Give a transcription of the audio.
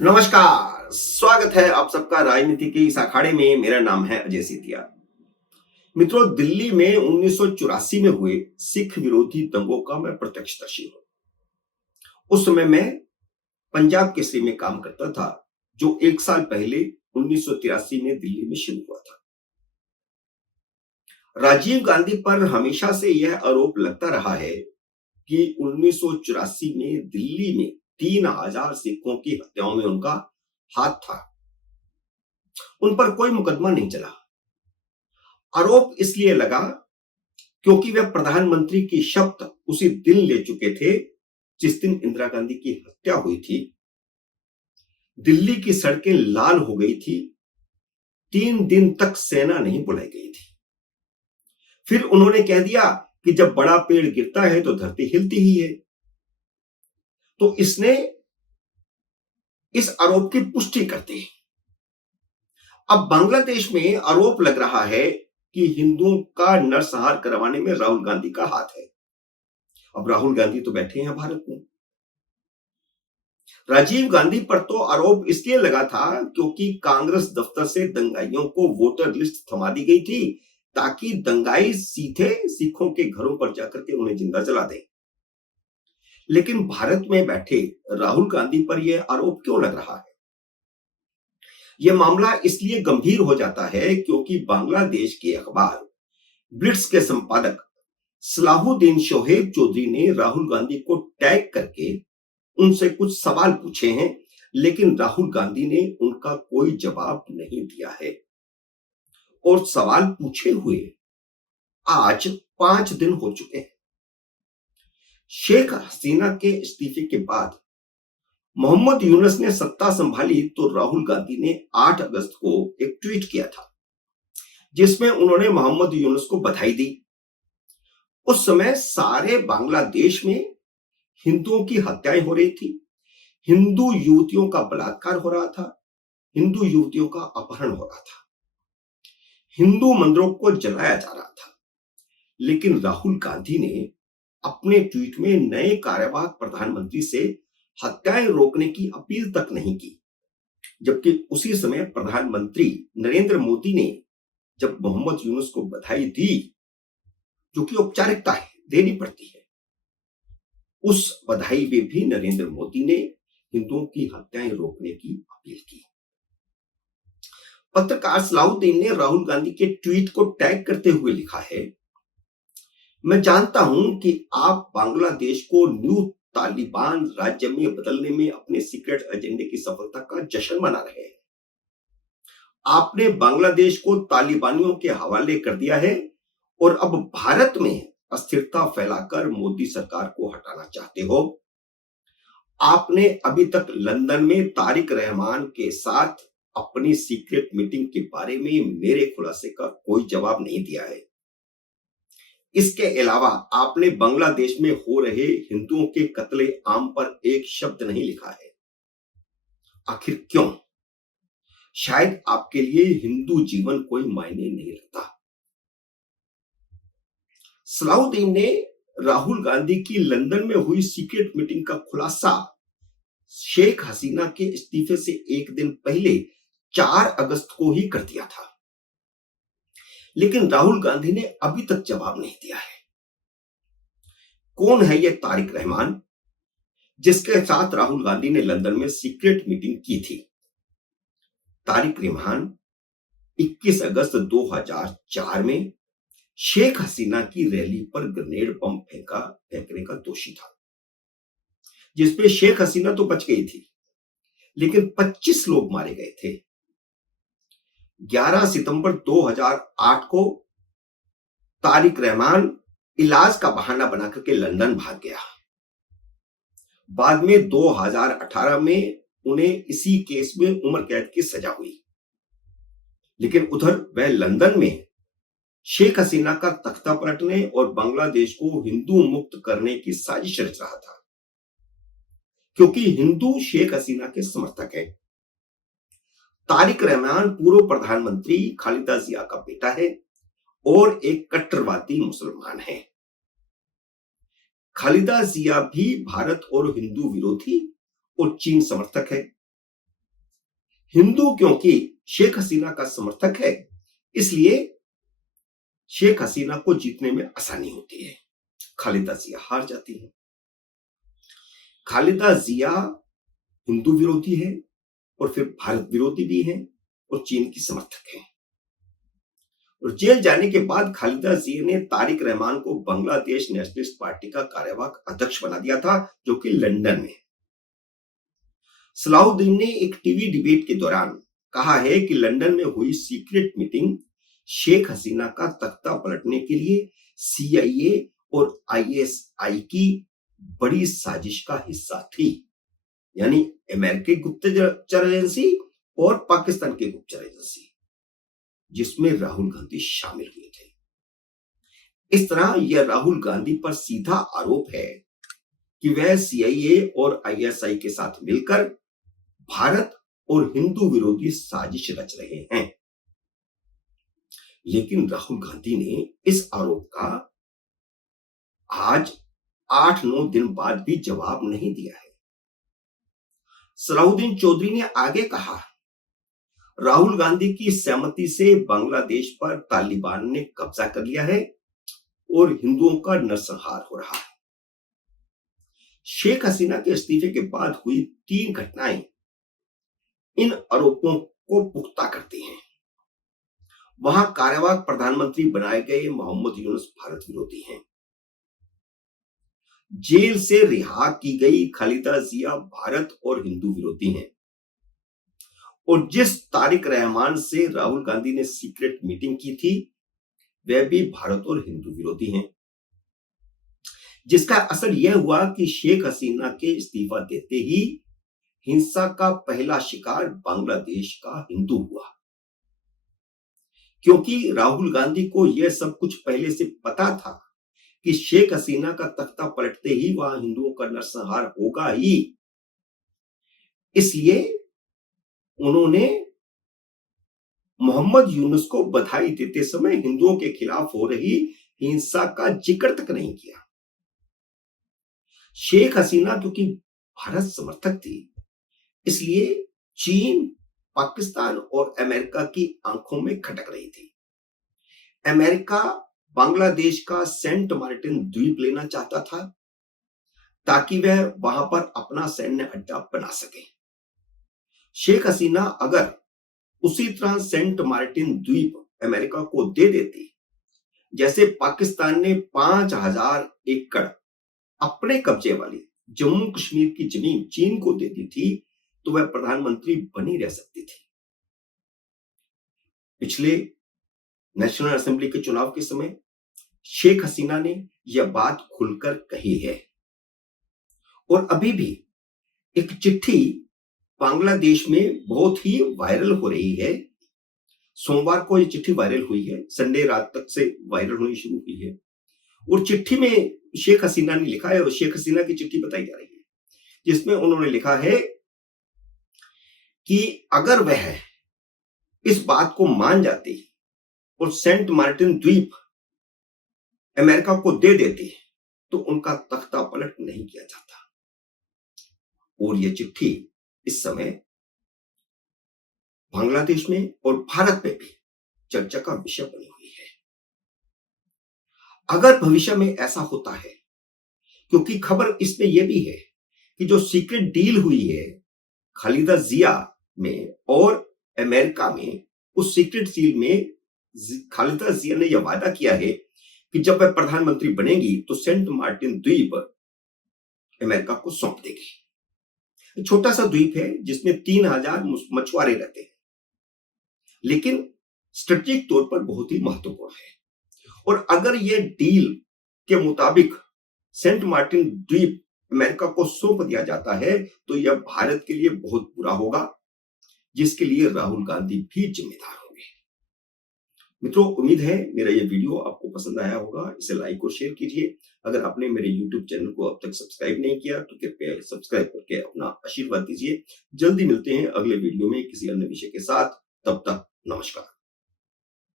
नमस्कार, स्वागत है आप सबका राजनीति के इस अखाड़े में। मेरा नाम है अजय सितिया। मित्रों, दिल्ली में 1984 में हुए सिख विरोधी दंगों का मैं प्रत्यक्षदर्शी हूं। उस समय मैं पंजाब केसरी में काम करता था, जो एक साल पहले 1983 में दिल्ली में शुरू हुआ था। राजीव गांधी पर हमेशा से यह आरोप लगता रहा है कि 1984 में दिल्ली में 3000 सिखों की हत्याओं में उनका हाथ था। उन पर कोई मुकदमा नहीं चला। आरोप इसलिए लगा क्योंकि वे प्रधानमंत्री की शपथ उसी दिन ले चुके थे जिस दिन इंदिरा गांधी की हत्या हुई थी। दिल्ली की सड़कें लाल हो गई थी। 3 दिन तक सेना नहीं बुलाई गई थी। फिर उन्होंने कह दिया कि जब बड़ा पेड़ गिरता है तो धरती हिलती ही है। तो इसने इस आरोप की पुष्टि कर दी। अब बांग्लादेश में आरोप लग रहा है कि हिंदुओं का नरसंहार करवाने में राहुल गांधी का हाथ है। अब राहुल गांधी तो बैठे हैं भारत में। राजीव गांधी पर तो आरोप इसलिए लगा था क्योंकि कांग्रेस दफ्तर से दंगाइयों को वोटर लिस्ट थमा दी गई थी, ताकि दंगाई सीधे सिखों के घरों पर जाकर के उन्हें जिंदा जला दें। लेकिन भारत में बैठे राहुल गांधी पर यह आरोप क्यों लग रहा है? यह मामला इसलिए गंभीर हो जाता है क्योंकि बांग्लादेश के अखबार ब्लिट्स के संपादक सलाहुद्दीन शोहेब चौधरी ने राहुल गांधी को टैग करके उनसे कुछ सवाल पूछे हैं, लेकिन राहुल गांधी ने उनका कोई जवाब नहीं दिया है। और सवाल पूछे हुए आज 5 दिन हो चुके हैं। शेख हसीना के इस्तीफे के बाद मोहम्मद यूनुस ने सत्ता संभाली तो राहुल गांधी ने 8 अगस्त को एक ट्वीट किया था, जिसमें उन्होंने मोहम्मद यूनुस को बधाई दी। उस समय सारे बांग्लादेश में हिंदुओं की हत्याएं हो रही थी, हिंदू युवतियों का बलात्कार हो रहा था, हिंदू युवतियों का अपहरण हो रहा था, हिंदू मंदिरों को जलाया जा रहा था। लेकिन राहुल गांधी ने अपने ट्वीट में नए कार्यवाहक प्रधानमंत्री से हत्याएं रोकने की अपील तक नहीं की, जबकि उसी समय प्रधानमंत्री नरेंद्र मोदी ने जब मोहम्मद यूनुस को बधाई दी, जो कि औपचारिकता है, देनी पड़ती है, उस बधाई में भी नरेंद्र मोदी ने हिंदुओं की हत्याएं रोकने की अपील की। पत्रकार सलाहुद्दीन ने राहुल गांधी के ट्वीट को टैग करते हुए लिखा है, मैं जानता हूं कि आप बांग्लादेश को न्यू तालिबान राज्य में बदलने में अपने सीक्रेट एजेंडे की सफलता का जश्न मना रहे हैं। आपने बांग्लादेश को तालिबानियों के हवाले कर दिया है और अब भारत में अस्थिरता फैलाकर मोदी सरकार को हटाना चाहते हो। आपने अभी तक लंदन में तारिक रहमान के साथ अपनी सीक्रेट मीटिंग के बारे में मेरे खुलासे का कोई जवाब नहीं दिया है। इसके अलावा आपने बांग्लादेश में हो रहे हिंदुओं के कत्ले आम पर एक शब्द नहीं लिखा है। आखिर क्यों? शायद आपके लिए हिंदू जीवन कोई मायने नहीं रखता। सलाहुद्दीन ने राहुल गांधी की लंदन में हुई सीक्रेट मीटिंग का खुलासा शेख हसीना के इस्तीफे से एक दिन पहले 4 अगस्त को ही कर दिया था। लेकिन राहुल गांधी ने अभी तक जवाब नहीं दिया है। कौन है यह तारिक रहमान, जिसके साथ राहुल गांधी ने लंदन में सीक्रेट मीटिंग की थी? तारिक रहमान 21 अगस्त 2004 में शेख हसीना की रैली पर ग्रेनेड बम फेंकने का दोषी था, जिसपे शेख हसीना तो बच गई थी, लेकिन 25 लोग मारे गए थे। 11 सितंबर 2008 को तारिक रहमान इलाज का बहाना बनाकर के लंदन भाग गया। बाद में 2018 में उन्हें इसी केस में उम्र कैद की सजा हुई। लेकिन उधर वह लंदन में शेख हसीना का तख्ता पलटने और बांग्लादेश को हिंदू मुक्त करने की साजिश रच रहा था, क्योंकि हिंदू शेख हसीना के समर्थक हैं। तारिक रहमान पूर्व प्रधानमंत्री खालिदा जिया का बेटा है और एक कट्टरवादी मुसलमान है। खालिदा जिया भी भारत और हिंदू विरोधी और चीन समर्थक है। हिंदू क्योंकि शेख हसीना का समर्थक है, इसलिए शेख हसीना को जीतने में आसानी होती है। खालिदा जिया हार जाती है। खालिदा जिया हिंदू विरोधी है और फिर भारत विरोधी भी है और चीन की समर्थक है। और जेल जाने के बाद खालिदा जिया ने तारिक रहमान को बांग्लादेश नेशनलिस्ट पार्टी का कार्यवाहक अध्यक्ष बना दिया था, जो कि लंदन में। सलाहुद्दीन ने एक टीवी डिबेट के दौरान कहा है कि लंदन में हुई सीक्रेट मीटिंग शेख हसीना का तख्ता पलटने के लिए CIA और ISI की बड़ी साजिश का हिस्सा थी, यानी अमेरिकी गुप्तचर एजेंसी और पाकिस्तान की गुप्तचर एजेंसी, जिसमें राहुल गांधी शामिल हुए थे। इस तरह यह राहुल गांधी पर सीधा आरोप है कि वह CIA और ISI के साथ मिलकर भारत और हिंदू विरोधी साजिश रच रहे हैं। लेकिन राहुल गांधी ने इस आरोप का आज 8-9 दिन बाद भी जवाब नहीं दिया है। सलाहुद्दीन चौधरी ने आगे कहा, राहुल गांधी की सहमति से बांग्लादेश पर तालिबान ने कब्जा कर लिया है और हिंदुओं का नरसंहार हो रहा है। शेख हसीना के इस्तीफे के बाद हुई 3 घटनाएं इन आरोपों को पुख्ता करती हैं। वहां कार्यवाहक प्रधानमंत्री बनाए गए मोहम्मद यूनुस भारत विरोधी हैं। जेल से रिहा की गई खालिदा जिया भारत और हिंदू विरोधी हैं। और जिस तारिक रहमान से राहुल गांधी ने सीक्रेट मीटिंग की थी, वह भी भारत और हिंदू विरोधी हैं। जिसका असर यह हुआ कि शेख हसीना के इस्तीफा देते ही हिंसा का पहला शिकार बांग्लादेश का हिंदू हुआ, क्योंकि राहुल गांधी को यह सब कुछ पहले से पता था कि शेख हसीना का तख्ता पलटते ही वहां हिंदुओं का नरसंहार होगा ही। इसलिए उन्होंने मोहम्मद यूनुस को बधाई देते समय हिंदुओं के खिलाफ हो रही हिंसा का जिक्र तक नहीं किया। शेख हसीना क्योंकि भारत समर्थक थी, इसलिए चीन, पाकिस्तान और अमेरिका की आंखों में खटक रही थी। अमेरिका बांग्लादेश का सेंट मार्टिन द्वीप लेना चाहता था ताकि वह वहां पर अपना सैन्य अड्डा बना सके। शेख हसीना अगर उसी तरह सेंट मार्टिन द्वीप अमेरिका को दे देती, जैसे पाकिस्तान ने 5000 एकड़ अपने कब्जे वाली जम्मू कश्मीर की जमीन चीन को दे दी थी, तो वह प्रधानमंत्री बनी रह सकती थी। पिछले नेशनल असेंबली के चुनाव के समय शेख हसीना ने यह बात खुलकर कही है। और अभी भी एक चिट्ठी बांग्लादेश में बहुत ही वायरल हो रही है। सोमवार को यह चिट्ठी वायरल हुई है, संडे रात तक से वायरल होनी शुरू हुई है। और चिट्ठी में शेख हसीना ने लिखा है, और शेख हसीना की चिट्ठी बताई जा रही है, जिसमें उन्होंने लिखा है कि अगर वह इस बात को मान जाती और सेंट मार्टिन द्वीप अमेरिका को दे देती, तो उनका तख्ता पलट नहीं किया जाता। और यह चिट्ठी इस समय बांग्लादेश में और भारत में भी चर्चा का विषय बनी हुई है। अगर भविष्य में ऐसा होता है, क्योंकि खबर इसमें यह भी है कि जो सीक्रेट डील हुई है खालिदा जिया में और अमेरिका में, उस सीक्रेट डील में खालिदा जिया ने यह वादा किया है कि जब वह प्रधानमंत्री बनेगी तो सेंट मार्टिन द्वीप अमेरिका को सौंप देगी। छोटा सा द्वीप है जिसमें 3000 मछुआरे रहते हैं, लेकिन स्ट्रेटेजिक तौर पर बहुत ही महत्वपूर्ण है। और अगर यह डील के मुताबिक सेंट मार्टिन द्वीप अमेरिका को सौंप दिया जाता है, तो यह भारत के लिए बहुत बुरा होगा, जिसके लिए राहुल गांधी भी जिम्मेदार होंगे। मित्रों, उम्मीद है मेरा यह वीडियो आपको पसंद आया होगा। इसे लाइक और शेयर कीजिए। अगर आपने मेरे YouTube चैनल को अब तक सब्सक्राइब नहीं किया तो कृपया सब्सक्राइब करके अपना आशीर्वाद दीजिए। जल्दी मिलते हैं अगले वीडियो में किसी अन्य विषय के साथ। तब तक नमस्कार।